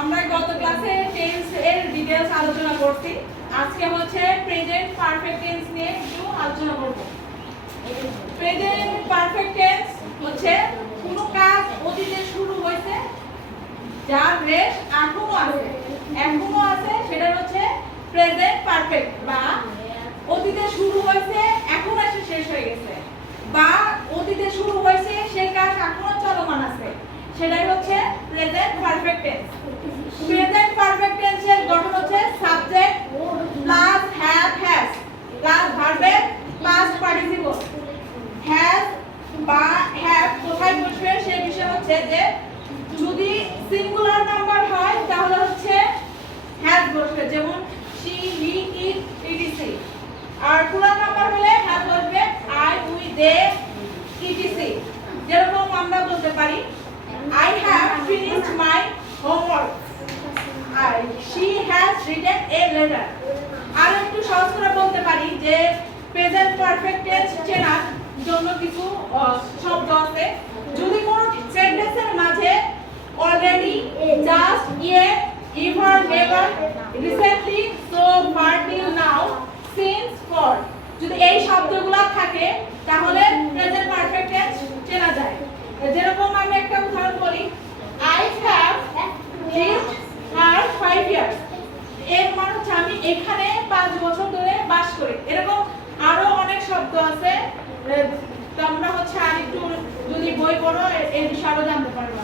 আমরা গত ক্লাসে টেন্স এর ডিটেইলস আলোচনা করছি। আজকে হচ্ছে প্রেজেন্ট পারফেক্ট টেন্স নিয়ে একটু আলোচনা করব। প্রেজেন্ট পারফেক্ট টেন্স হচ্ছে কোনো কাজ অতীতে শুরু হয়েছে, যার রেশ এখনো আছে সেটা হচ্ছে প্রেজেন্ট পারফেক্ট, বা অতীতে শুরু হয়েছে এখন এসে শেষ হয়ে গেছে, বা অতীতে শুরু হয়েছে সেই কাজ এখনো চলমান আছে, সেটাই হচ্ছে present perfect tense. Present perfect টেন্সের গঠন হচ্ছে subject plus have has plus ভার্বের পাস্ট পার্টিসিপল। হ্যাজ বা হ্যাভ কোথায় বসবে সেই বিষয় হচ্ছে যে যদি সিঙ্গুলার নাম্বার হয় তাহলে হচ্ছে হ্যাজ বসবে, যেমন she he it etc। আর প্লুরাল নাম্বার হলে হ্যাভ বসবে I we they etc। যেরকম আমরা বলতে পারি I have finished my homework, she has written a letter। আর একটু সহজ করে বলতে পারি যে প্রেজেন্ট পারফেক্ট টেন্স চেনার জন্য কিছু শব্দ আছে। যদি কোনো সেন্টেন্সের মাঝে already, just, yet, ever, never, recently, so far, till now, since, for, যদি এই শব্দগুলো থাকে তাহলে প্রেজেন্ট পারফেক্ট টেন্স চেনা যায়। যেরকম আমি একটা উদাহরণ বলি, I have lived for 5 years। এর মানে হচ্ছে আমি এখানে 5 বছর ধরে বাস করি। এরকম আরো অনেক শব্দ আছে, তোমরা হচ্ছে আরেকটু যদি বই পড়ো এর বিষয়ে জানতে পারবা।